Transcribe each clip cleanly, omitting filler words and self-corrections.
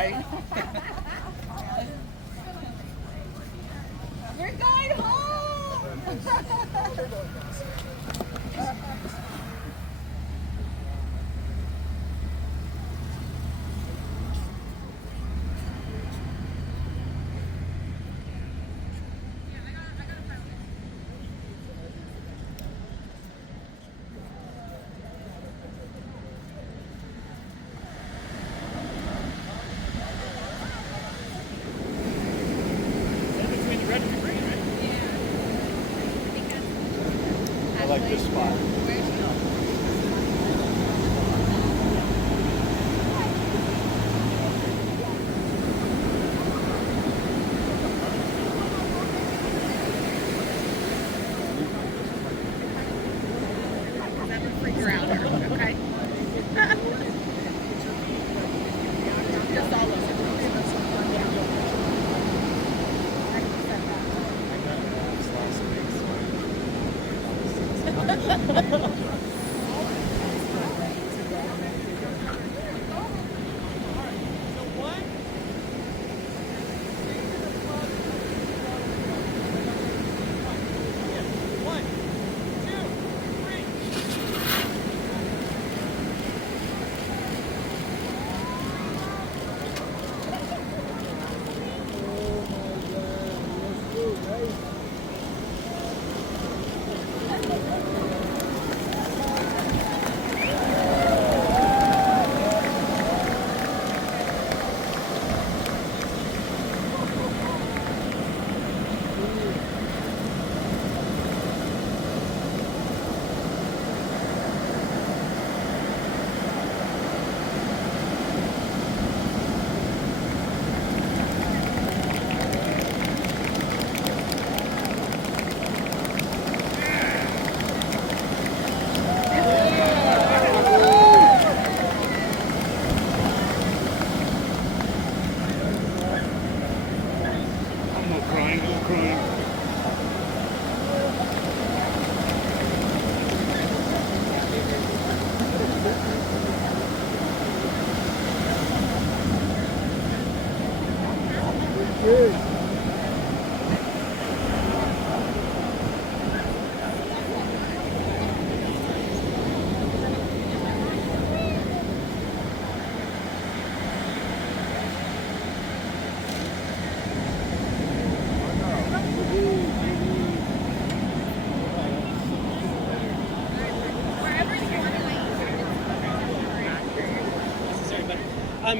right? We're going home! I like this spot. Okay. Just all of it.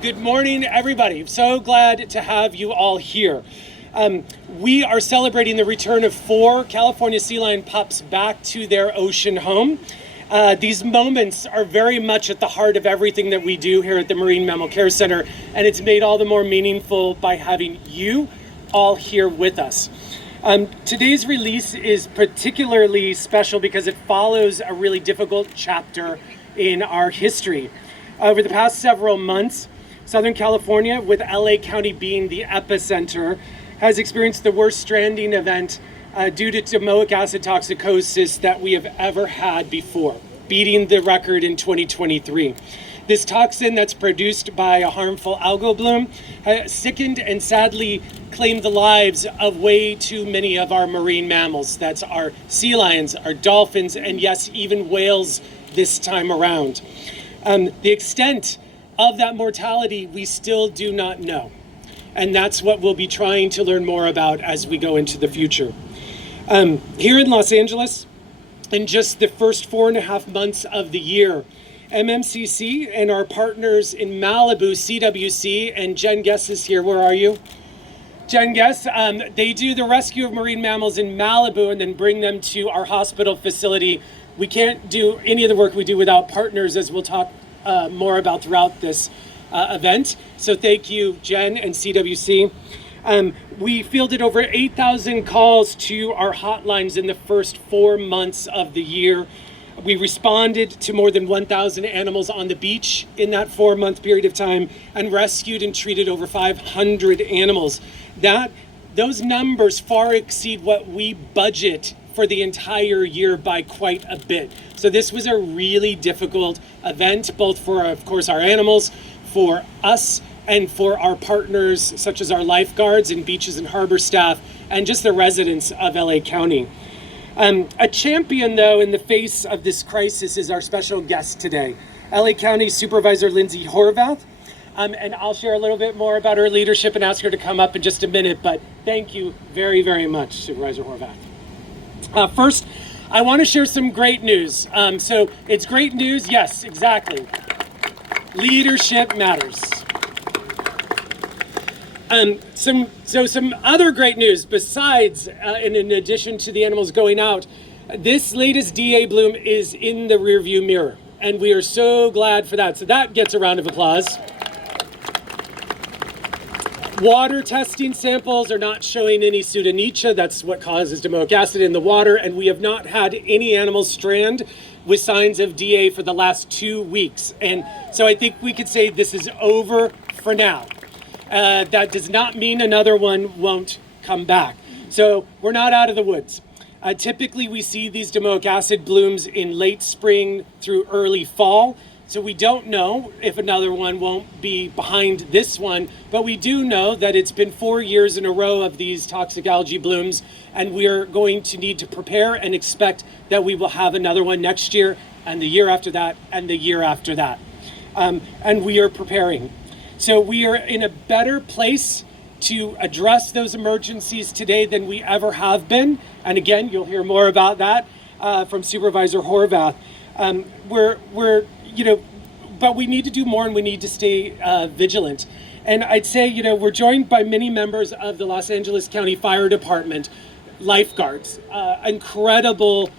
Good morning, everybody. So glad to have you all here. We are celebrating the return of 4 California sea lion pups back to their ocean home. These moments are very much at the heart of everything that we do here at the Marine Mammal Care Center, and it's made all the more meaningful by having you all here with us. Today's release is particularly special because it follows a really difficult chapter in our history. Over the past several months, Southern California, with LA County being the epicenter, has experienced the worst stranding event due to domoic acid toxicosis that we have ever had before, beating the record in 2023. This toxin that's produced by a harmful algal bloom has sickened and sadly claimed the lives of way too many of our marine mammals. That's our sea lions, our dolphins, and yes, even whales this time around. The extent of that mortality we still do not know. And that's what we'll be trying to learn more about as we go into the future. Here in Los Angeles, in just the first 4.5 months of the year, MMCC and our partners in Malibu, CWC, and Jen Guess is here. Where are you? Jen Guess, they do the rescue of marine mammals in Malibu and then bring them to our hospital facility. We can't do any of the work we do without partners, as we'll talk more about throughout this event. So thank you, Jen and CWC. We fielded over 8,000 calls to our hotlines in the first 4 months of the year. We responded to more than 1,000 animals on the beach in that 4-month period of time and rescued and treated over 500 animals. Those numbers far exceed what we budget for the entire year by quite a bit. So this was a really difficult event, both for, of course, our animals, for us, and for our partners, such as our lifeguards and beaches and harbor staff, and just the residents of LA County. A champion, though, in the face of this crisis is our special guest today, LA County Supervisor Lindsay Horvath. And I'll share a little bit more about her leadership and ask her to come up in just a minute, but thank you very, very much, Supervisor Horvath. First, I want to share some great news. So it's great news, yes, exactly. Leadership matters. Some other great news besides, and in addition to the animals going out, this latest DA bloom is in the rearview mirror, and we are so glad for that. So that gets a round of applause. Water testing samples are not showing any pseudonychia. That's what causes domoic acid in the water, and we have not had any animals strand with signs of DA for the last 2 weeks. And so I think we could say this is over for now. That does not mean another one won't come back. So we're not out of the woods. Typically we see these domoic acid blooms in late spring through early fall. So we don't know if another one won't be behind this one, but we do know that it's been 4 years in a row of these toxic algae blooms, and we're going to need to prepare and expect that we will have another one next year, and the year after that, and the year after that. And we are preparing. So we are in a better place to address those emergencies today than we ever have been. And again, you'll hear more about that from Supervisor Horvath. But we need to do more, and we need to stay vigilant. And I'd say, we're joined by many members of the Los Angeles County Fire Department, lifeguards, incredible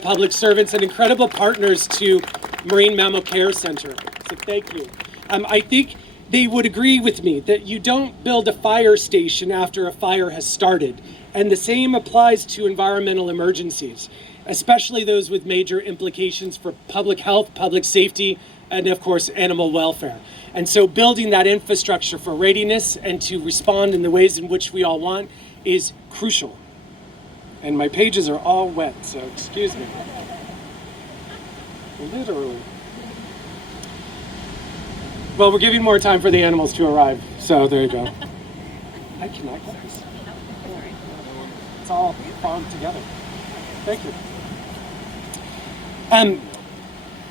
public servants, and incredible partners to Marine Mammal Care Center. So thank you. I think they would agree with me that you don't build a fire station after a fire has started. And the same applies to environmental emergencies, especially those with major implications for public health, public safety, and of course, animal welfare. And so building that infrastructure for readiness and to respond in the ways in which we all want is crucial. And my pages are all wet, so excuse me. Literally. Well, we're giving more time for the animals to arrive, so there you go. I cannot get this. It's all bound together. Thank you.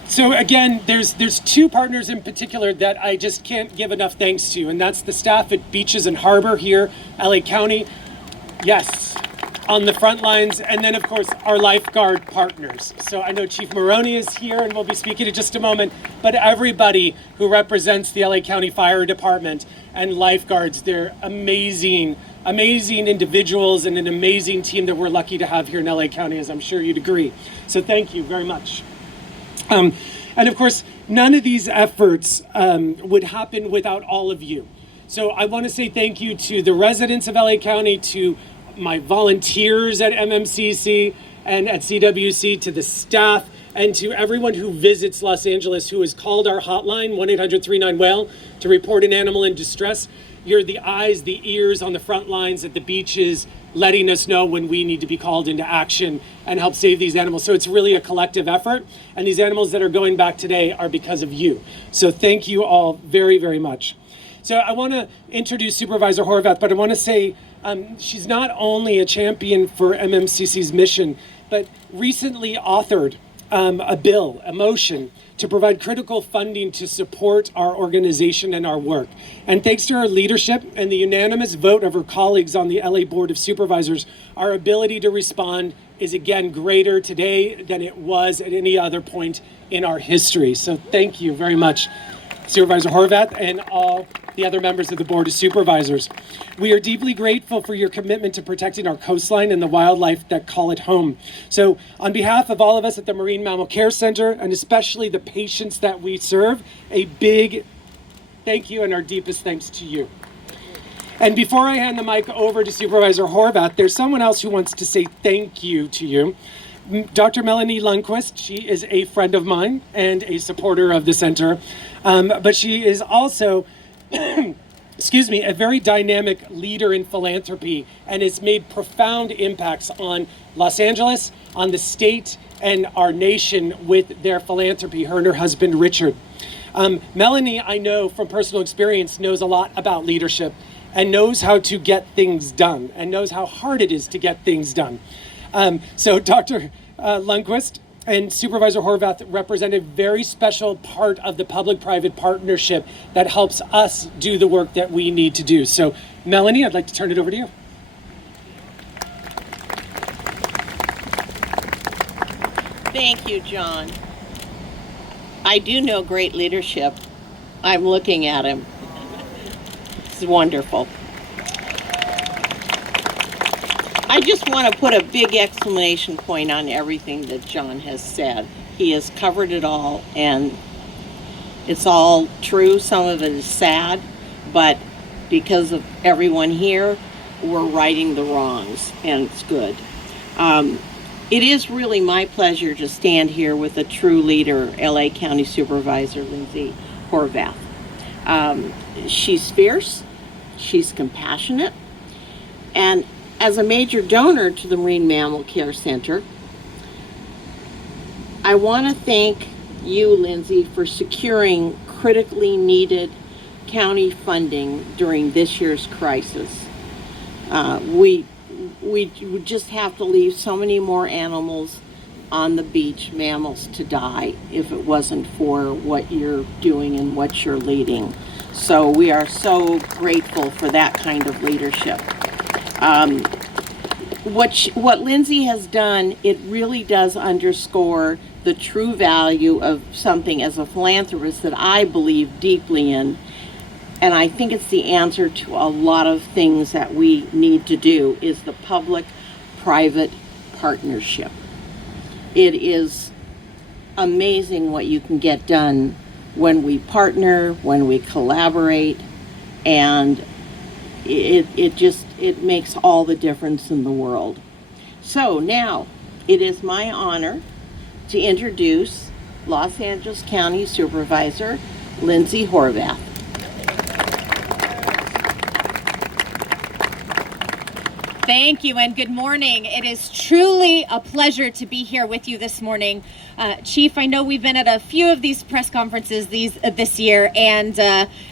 So again, there's two partners in particular that I just can't give enough thanks to, and that's the staff at Beaches and Harbor here, LA County. Yes, on the front lines, and then of course our lifeguard partners. So I know Chief Maroney is here and will be speaking in just a moment, but everybody who represents the LA County Fire Department and lifeguards, they're amazing individuals and an amazing team that we're lucky to have here in LA County, as I'm sure you'd agree. So thank you very much. And of course, none of these efforts would happen without all of you. So I want to say thank you to the residents of LA County, to my volunteers at MMCC and at CWC, to the staff, and to everyone who visits Los Angeles who has called our hotline, 1-800-39-WHALE, to report an animal in distress. You're the eyes, the ears on the front lines at the beaches, letting us know when we need to be called into action and help save these animals. So it's really a collective effort, and these animals that are going back today are because of you. So thank you all very, very much. So I want to introduce Supervisor Horvath, but I want to say she's not only a champion for MMCC's mission, but recently authored a motion to provide critical funding to support our organization and our work. And thanks to her leadership and the unanimous vote of her colleagues on the LA Board of Supervisors, our ability to respond is again greater today than it was at any other point in our history. So thank you very much, Supervisor Horvath, and all the other members of the Board of Supervisors. We are deeply grateful for your commitment to protecting our coastline and the wildlife that call it home. So on behalf of all of us at the Marine Mammal Care Center, and especially the patients that we serve, a big thank you and our deepest thanks to you. And before I hand the mic over to Supervisor Horvath, there's someone else who wants to say thank you to you. Dr. Melanie Lundquist, she is a friend of mine and a supporter of the center, but she is also a very dynamic leader in philanthropy and has made profound impacts on Los Angeles, on the state, and our nation with their philanthropy, her and her husband, Richard. Melanie, I know from personal experience, knows a lot about leadership and knows how to get things done and knows how hard it is to get things done. So Dr. Lundquist and Supervisor Horvath represent a very special part of the public-private partnership that helps us do the work that we need to do. So Melanie, I'd like to turn it over to you. Thank you, John. I do know great leadership. I'm looking at him. It's wonderful. I just want to put a big exclamation point on everything that John has said. He has covered it all, and it's all true. Some of it is sad, but because of everyone here, we're righting the wrongs, and it's good. It is really my pleasure to stand here with a true leader, LA County Supervisor Lindsay Horvath. She's fierce, she's compassionate, and as a major donor to the Marine Mammal Care Center, I want to thank you, Lindsay, for securing critically needed county funding during this year's crisis. We would just have to leave so many more animals on the beach, mammals, to die if it wasn't for what you're doing and what you're leading. So we are so grateful for that kind of leadership. What Lindsay has done, it really does underscore the true value of something as a philanthropist that I believe deeply in. And I think it's the answer to a lot of things that we need to do, is the public-private partnership. It is amazing what you can get done when we partner, when we collaborate, and it makes all the difference in the world. So now, it is my honor to introduce Los Angeles County Supervisor Lindsay Horvath. Thank you and good morning. It is truly a pleasure to be here with you this morning. Chief, I know we've been at a few of these press conferences this year, and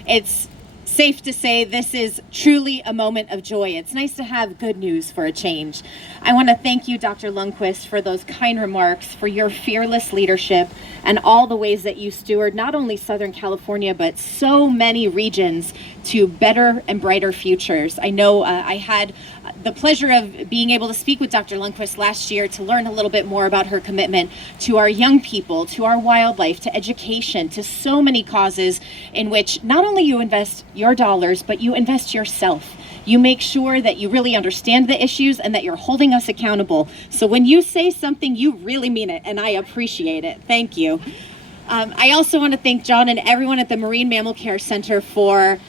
it's safe to say this is truly a moment of joy. It's nice to have good news for a change. I want to thank you, Dr. Lundquist, for those kind remarks, for your fearless leadership, and all the ways that you steward not only Southern California, but so many regions to better and brighter futures. I know I had the pleasure of being able to speak with Dr. Lundquist last year to learn a little bit more about her commitment to our young people, to our wildlife, to education, to so many causes in which not only you invest your dollars, but you invest yourself. You make sure that you really understand the issues and that you're holding us accountable. So when you say something, you really mean it, and I appreciate it. Thank you. I also want to thank John and everyone at the Marine Mammal Care Center for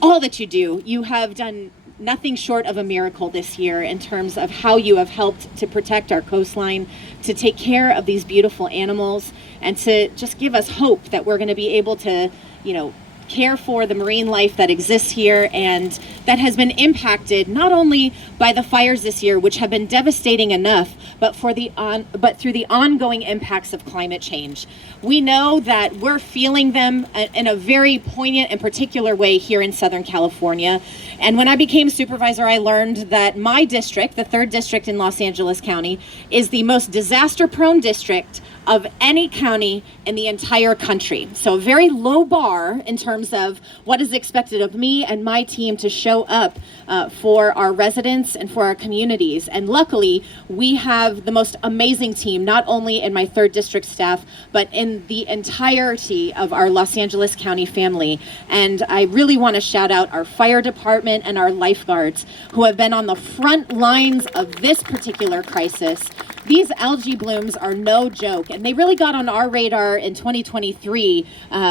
all that you do. You have done nothing short of a miracle this year in terms of how you have helped to protect our coastline, to take care of these beautiful animals, and to just give us hope that we're going to be able to, care for the marine life that exists here and that has been impacted not only by the fires this year, which have been devastating enough, but through the ongoing impacts of climate change. We know that we're feeling them in a very poignant and particular way here in Southern California. And when I became supervisor, I learned that my district, the 3rd district in Los Angeles County, is the most disaster-prone district of any county in the entire country. So a very low bar in terms of what is expected of me and my team to show up for our residents and for our communities. And luckily, we have the most amazing team, not only in my 3rd district staff, but in the entirety of our Los Angeles County family. And I really want to shout out our fire department and our lifeguards who have been on the front lines of this particular crisis. These algae blooms are no joke, and they really got on our radar in 2023,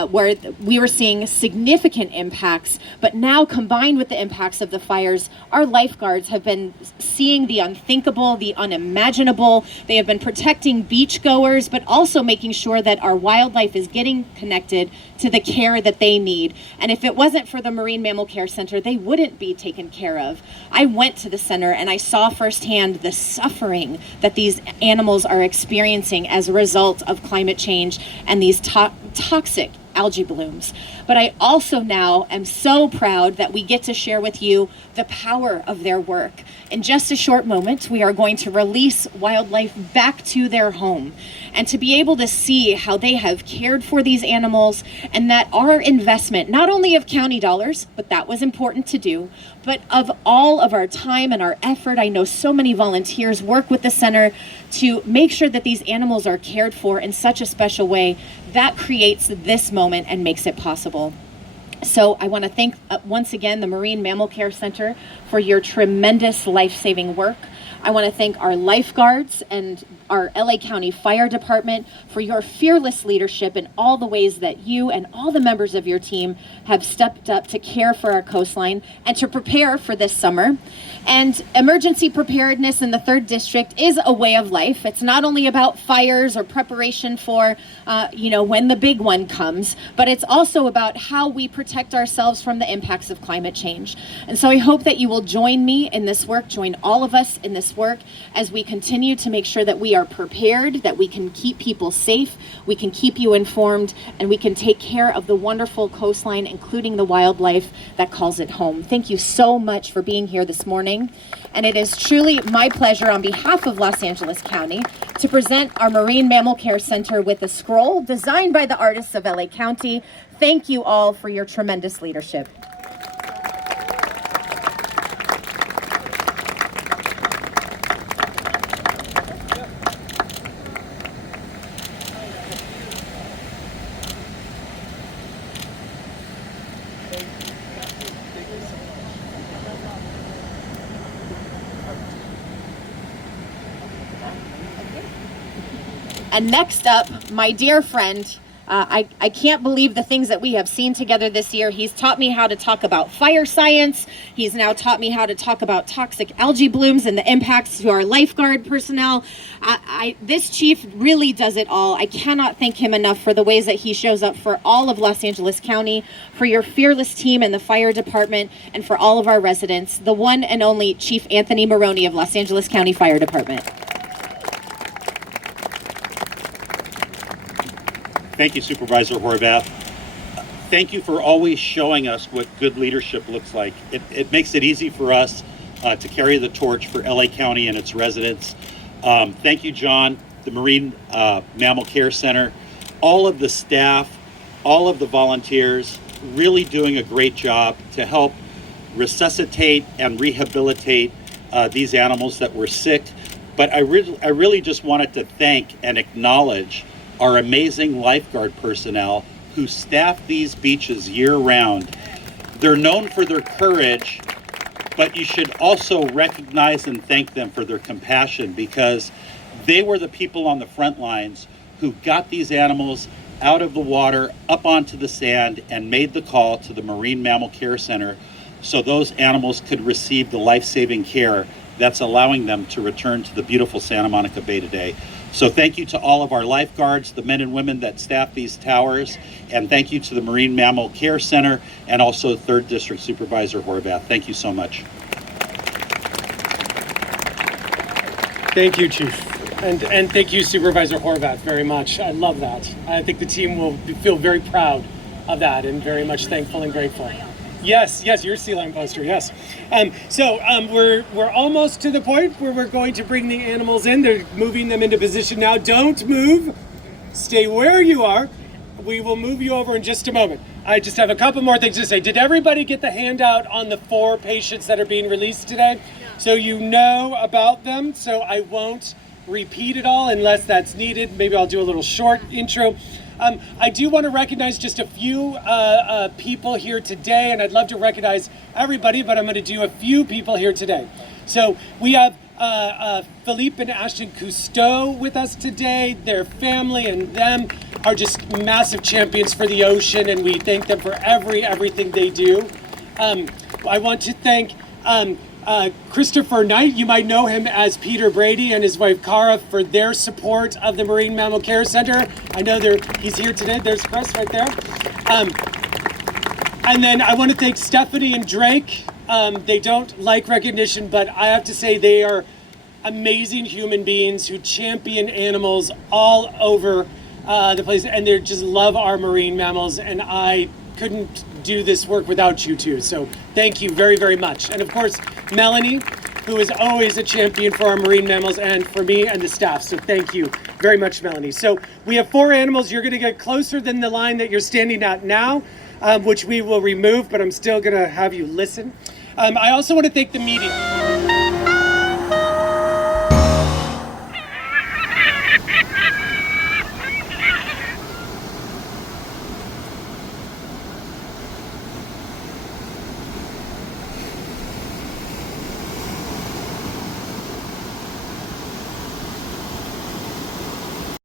where we were seeing significant impacts. But now, combined with the impacts of the fires, our lifeguards have been seeing the unthinkable, the unimaginable. They have been protecting beachgoers, but also making sure that our wildlife is getting connected to the care that they need. And if it wasn't for the Marine Mammal Care Center, they wouldn't be taken care of. I went to the center and I saw firsthand the suffering that these animals are experiencing as a result of climate change and these toxic algae blooms. But I also now am so proud that we get to share with you the power of their work. In just a short moment, we are going to release wildlife back to their home, and to be able to see how they have cared for these animals, and that our investment, not only of county dollars, but that was important to do, but of all of our time and our effort. I know so many volunteers work with the center to make sure that these animals are cared for in such a special way. That creates this moment and makes it possible. So I want to thank once again the Marine Mammal Care Center for your tremendous life-saving work. I want to thank our lifeguards and our LA County Fire Department for your fearless leadership in all the ways that you and all the members of your team have stepped up to care for our coastline and to prepare for this summer. And emergency preparedness in the 3rd District is a way of life. It's not only about fires or preparation for, when the big one comes, but it's also about how we protect ourselves from the impacts of climate change. And so I hope that you will join me in this work, join all of us in this work as we continue to make sure that we are prepared, that we can keep people safe, we can keep you informed, and we can take care of the wonderful coastline, including the wildlife that calls it home. Thank you so much for being here this morning. And it is truly my pleasure on behalf of Los Angeles County to present our Marine Mammal Care Center with a scroll designed by the artists of LA County. Thank you all for your tremendous leadership. And next up, my dear friend, I can't believe the things that we have seen together this year. He's taught me how to talk about fire science. He's now taught me how to talk about toxic algae blooms and the impacts to our lifeguard personnel. This chief really does it all. I cannot thank him enough for the ways that he shows up for all of Los Angeles County, for your fearless team and the fire department, and for all of our residents. The one and only Chief Anthony Maroney of Los Angeles County Fire Department. Thank you, Supervisor Horvath. Thank you for always showing us what good leadership looks like. It makes it easy for us to carry the torch for LA County and its residents. Thank you, John, the Marine Mammal Care Center, all of the staff, all of the volunteers, really doing a great job to help resuscitate and rehabilitate these animals that were sick. But I really just wanted to thank and acknowledge our amazing lifeguard personnel who staff these beaches year-round. They're known for their courage, but you should also recognize and thank them for their compassion, because they were the people on the front lines who got these animals out of the water, up onto the sand, and made the call to the Marine Mammal Care Center so those animals could receive the life-saving care that's allowing them to return to the beautiful Santa Monica Bay today. So thank you to all of our lifeguards, the men and women that staff these towers, and thank you to the Marine Mammal Care Center and also 3rd District Supervisor Horvath. Thank you so much. Thank you, Chief. And thank you, Supervisor Horvath, very much. I love that. I think the team will feel very proud of that and very much thankful and grateful. Yes, your sea lion poster, yes. We're almost to the point where we're going to bring the animals in. They're moving them into position now. Don't move. Stay where you are. We will move you over in just a moment. I just have a couple more things to say. Did everybody get the handout on the 4 patients that are being released today? So you know about them, so I won't repeat it all unless that's needed. Maybe I'll do a little short intro. I do want to recognize just a few people here today, and I'd love to recognize everybody, but I'm going to do a few people here today. So we have Philippe and Ashton Cousteau with us today. Their family and them are just massive champions for the ocean, and we thank them for everything they do. I want to thank Christopher Knight. You might know him as Peter Brady, and his wife Cara for their support of the Marine Mammal Care Center. I know he's here today. There's Chris right there. And then I want to thank Stephanie and Drake. They don't like recognition, but I have to say they are amazing human beings who champion animals all over the place, and they just love our marine mammals, and I couldn't do this work without you two. So thank you very, very much. And of course, Melanie, who is always a champion for our marine mammals and for me and the staff. So thank you very much, Melanie. So we have 4 animals. You're gonna get closer than the line that you're standing at now, which we will remove, but I'm still gonna have you listen. I also wanna thank the media.